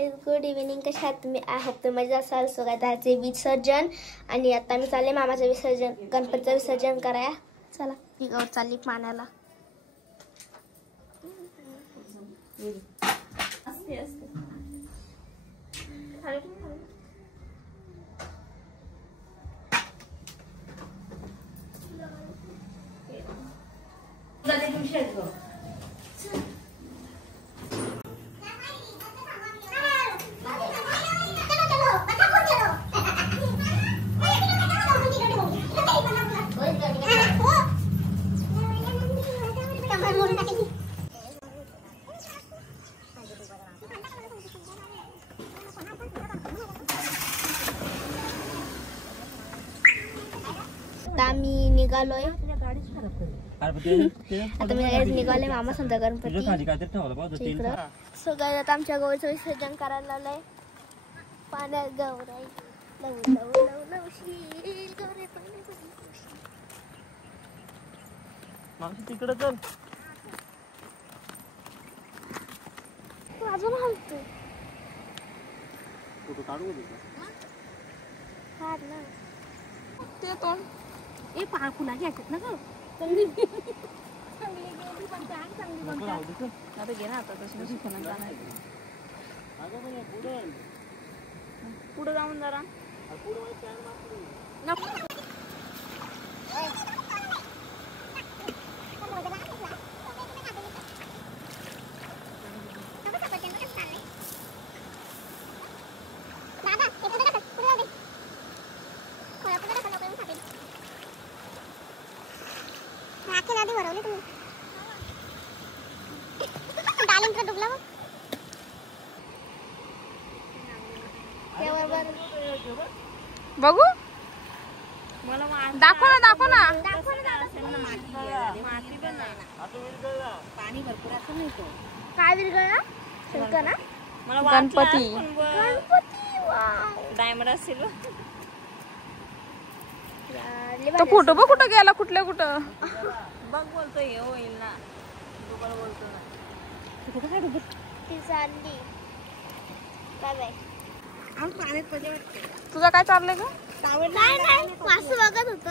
Guys, good evening. कशा आहात तुम्ही? आय होप तुम्ही मजा असाल. सो गायचे विसर्जन आणि आता मी चालले मामाचं विसर्जन, गणपतीचं विसर्जन कराया. चला मी गावात चालली पाण्याला. आम्ही निघालोय. आता मी निघाले मामा समजा गणपती. सो गाईज आता आमच्या गौरीचं विसर्जन करायला लावलंय. पाण्यात गौराई लव लव लव लवशील गौरी तिकडे चल. अजून हलतो ते तोंड ए पाळ फुला घ्यायच्यात ना ग. आता घे ना, आता तशी पुढे जाऊन जरा बघू. दाखव ना दाखव ना. पाणी भरपूर असं नाही तो. काय विरघळला शंकर ना. मला गणपती डायमंड असेल. तो फोटो बघ कुठं गेला, कुठल्या कुठं बघ. बोलतोय हे होईल ना. दुबार बोलतो ना. ती चालली काय बाय. तुझं काय चाललंय ग? नाही नाही वासू बघत होतो.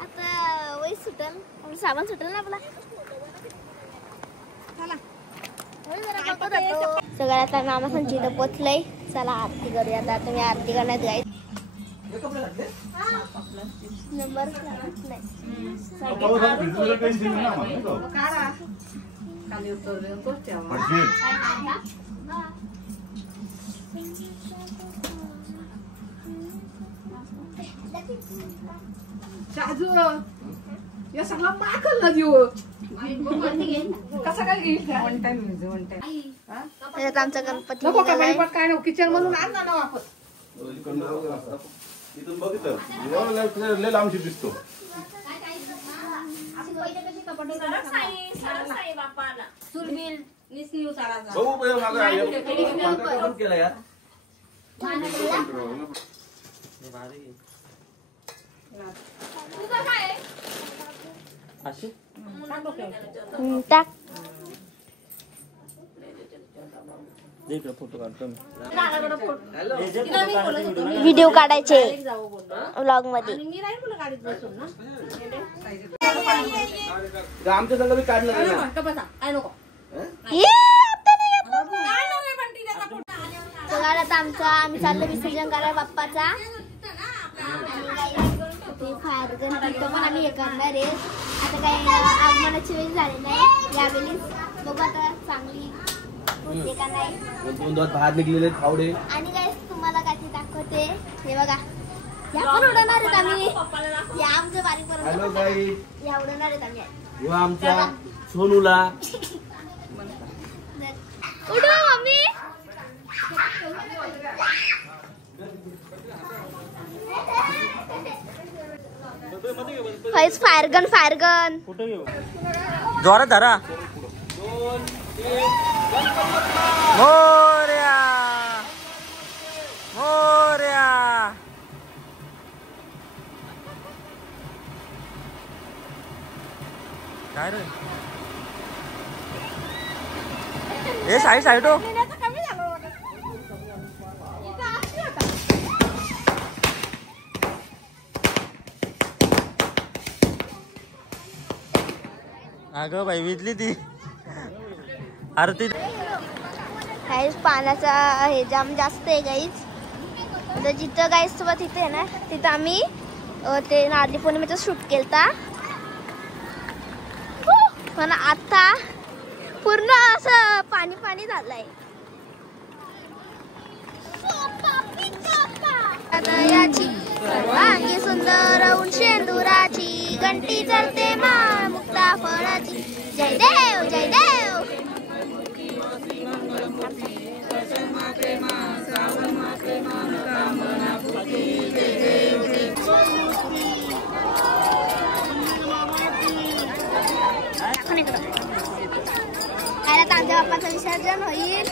आता वय सुटल, सामान सुटल ना आपला. सगळ्यात आता मामा संची इथं पोचलंय. चला आरती करूया. आता तुम्ही आरती करण्यात जाईल. नंबर या सगळा पाकल ना देऊ. कसा काय घेईल वन टाइम आमचा गणपती नको का बाई. काय नको किचन म्हणून आण ना वापस. इथून बघितलं लय लांबशी दिसतो. केला यार. टाक. फोटो काढतो. व्हिडिओ काढायचे व्लॉग मध्ये. आमच्या संग बी काढलं. सगळ्यात आम्ही चाललो विसर्जन करायला बाप्पाचा. फायर गणपती पण आम्ही हे करणार आहे. आता काही आगमनाची वेळ झाली नाही यावेळी. बघू आता चांगली होते का नाही. बाहेर निघलेले फावडे. आणि काय तुम्हाला काय दाखवते हे बघा. या पण उडवणार आहेत आम्ही. या आमचं बारीक पर्यंत या उडवणार आहेत आम्ही. आमच्या सोनूला उडव मम्मी. फायर गन जोरात धरा. मोरया मोरया. काय रे हे साईड साईड हो. अगं बाई विजली ती आरती. गाईज पाण्याचा हे जाम जास्त आहे गाईज. तर जिथं गाईज सोबत तिथे आहे ना तिथं आम्ही ते नारळी पौर्णिमेचा शूट केलता. पण आता पूर्ण असं पाणी पाणी झालंय. याची सर्वांगी सुंदर उंशेंदुराची घंटी चढते माळ मुक्ता फळाची. जय देव जय देव. आता आमच्या बाप्पाचं विसर्जन होईल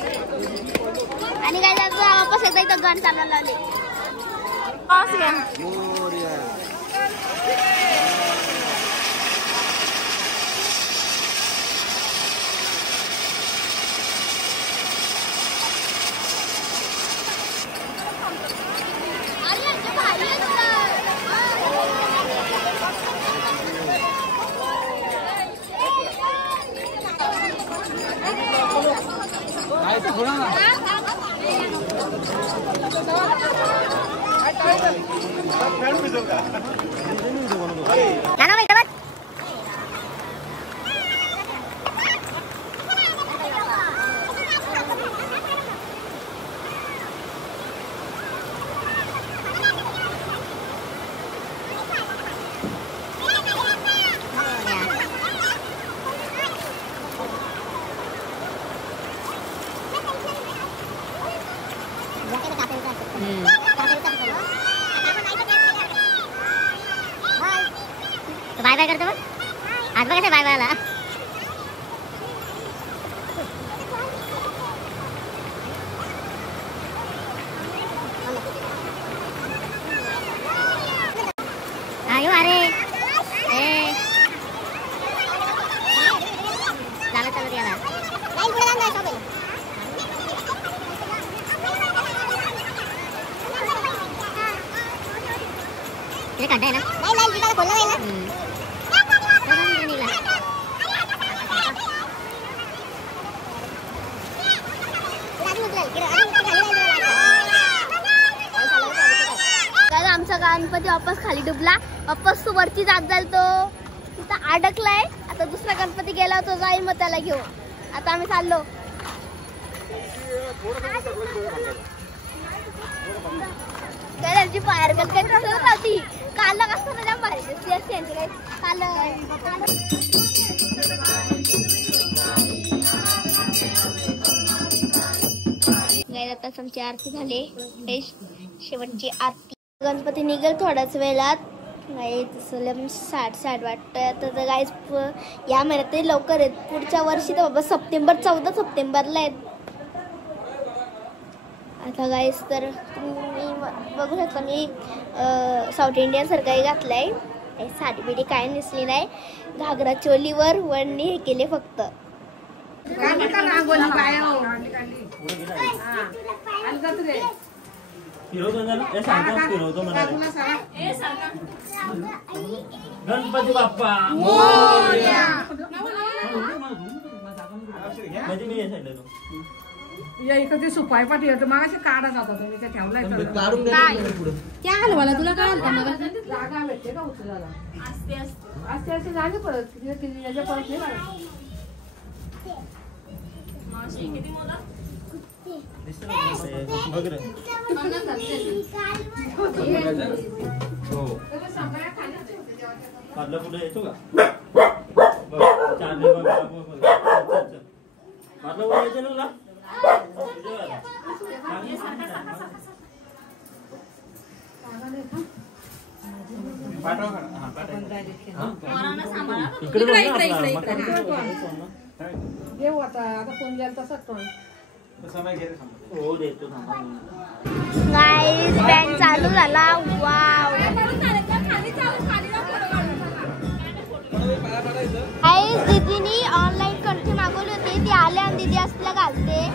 आणि काय वापस एकदा इथं गण चालायला लावले. बाय बाय करतो आज बघा बाय बाय आला. अरे चालत चालत याला काढाय ना. आमचा गणपती वापस खाली डुबला. वापस तो वरती जात जाईल तो तिथं अडकलाय. आता दुसरा गणपती गेला तो जाईल मग त्याला घेऊ. आता आम्ही चाललो. त्यांची फायर गलकेट होती काल कसं ना भारी दिसली असते यांची काही काल. आता आमची आरती झाली. शेवटची आरती. गणपती निघेल थोड्याच वेळात. गाईज 60 वाटतंय आता. तर गाईज या महिन्यात लवकर आहेत. पुढच्या वर्षी तर बाबा 14 सप्टेंबरला आहेत. आता गाईज तर तुम्ही बघू शकता मी साऊथ इंडियन सारखं हे घातलंय. साडी बिडी काय नेसली नाही. घागरा चोलीवर वरणी हे केले फक्त. गणपती बाप्पा या इथं ते सुपाय पाठी मग असे काढा जातात तुम्ही ते ठेवलाय त्या हलवाला तुला काय जागा भेटते का उचलायला. आस्ते आस्ते झाले परत याच्या परत नाही लागत. कुठे येतो का देऊ आता फोन द्यायला तसाच तो गाईज बँड चालू झाला. वाव गाईज दीदीनी ऑनलाईन कंठी मागवली होती. ती आल्या आणि दीदी असल्या घालते.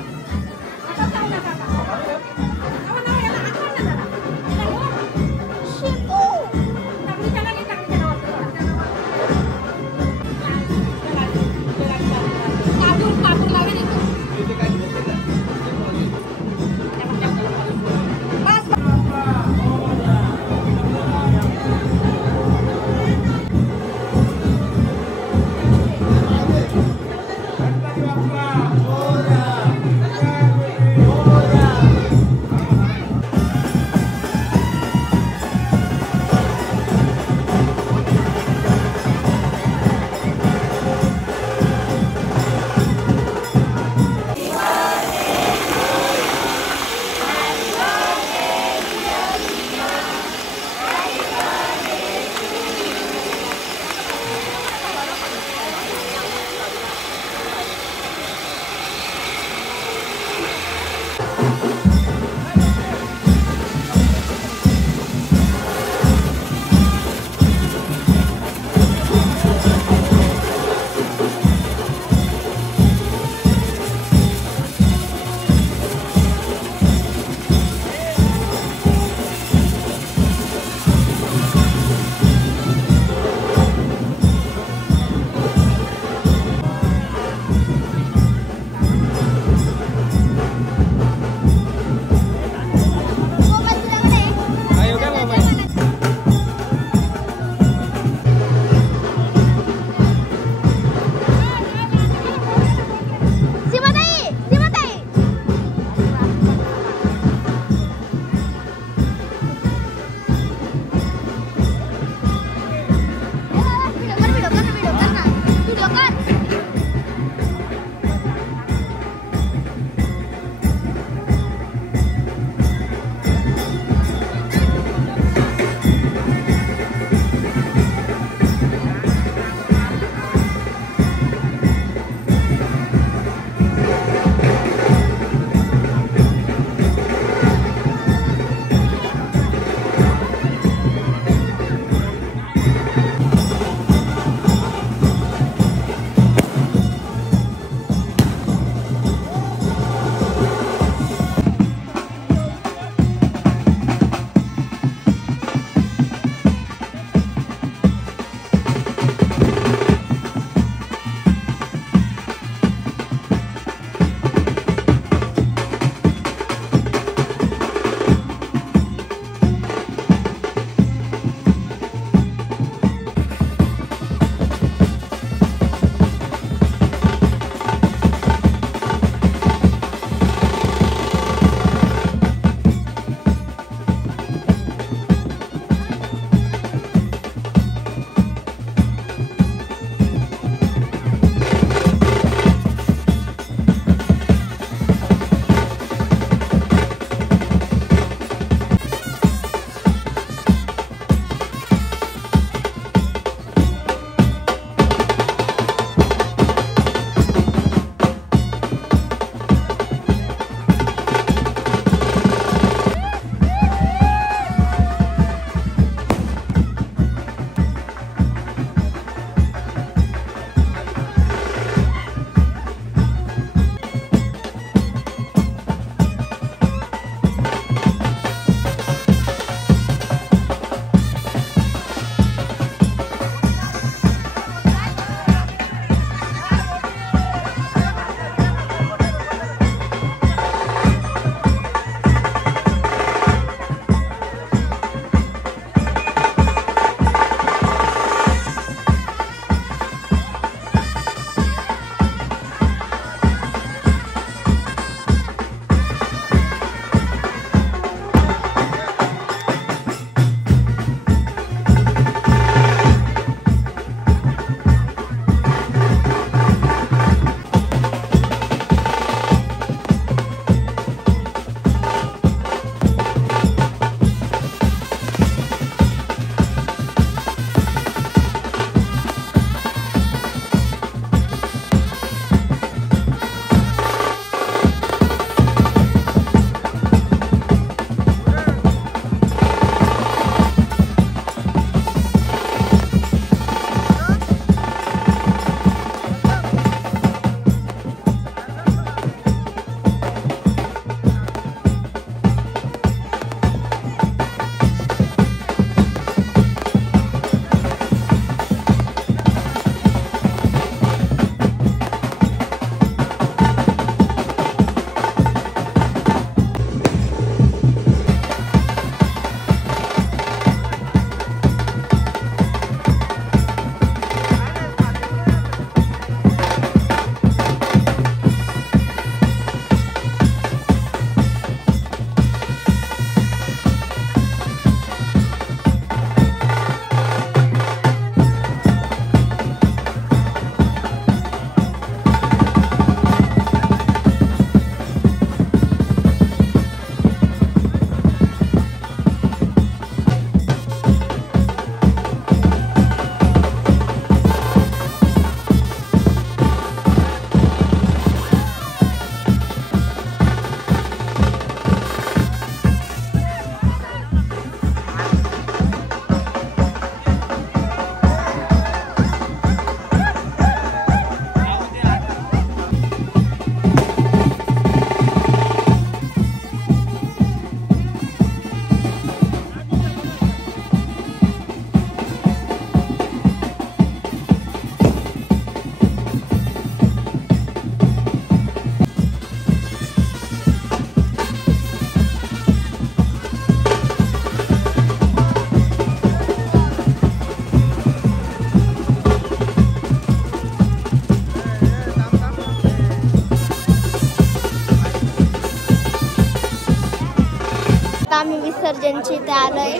आता आम्ही विसर्जनची इथे आलोय.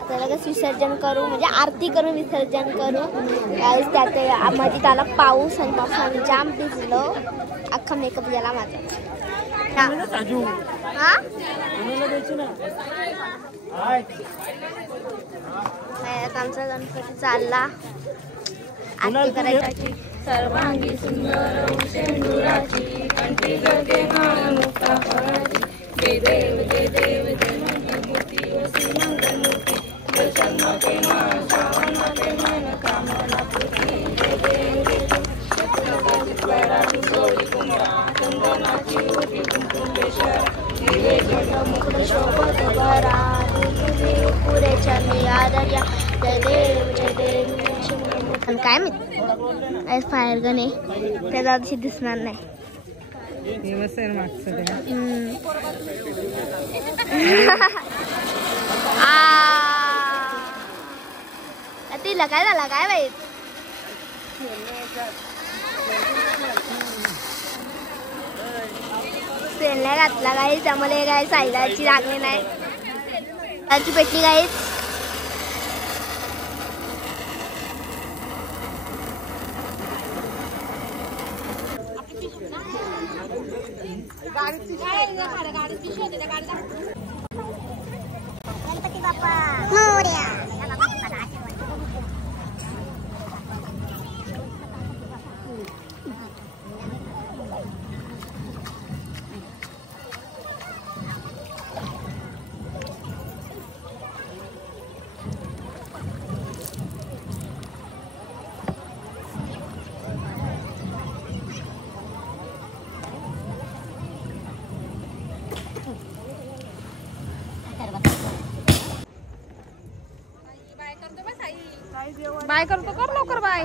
आता लगेच विसर्जन करू, म्हणजे आरती करून विसर्जन करू. त्यावेळेस त्यात मध्ये त्याला पाऊस आणि पावसाने जाम भिजलो. अख्खा मेकअप गेला माझा. हा आमचा गणपती चालला आरती करायची. सर्वांगी सुंदर शेंदुराची कंठी जगे मुक्ता फळाची. जय देव जय देव जय मंगलमूर्ती वसी मंगलमूर्ती. जय जन्मते मा श्रावणाते मन कामना पूर्ती. जय देव जय देव वैरागी सोळी कुंभा चंदनाची उठी कुंकुमेश्वर. दिवे जगमुक्त शोभत बरा पुरे चंदी आदर्या. जय देव जय देव. काय माहित फायर गन आहे त्या दिवशी दिसणार नाही. तिला काय झाला काय माहित. सेलने घातला काही त्यामुळे काय साईडाची लागली नाही. त्याची पेटली काही गणपती बाप्पा मोरया. बाय करतो कर लवकर बाय.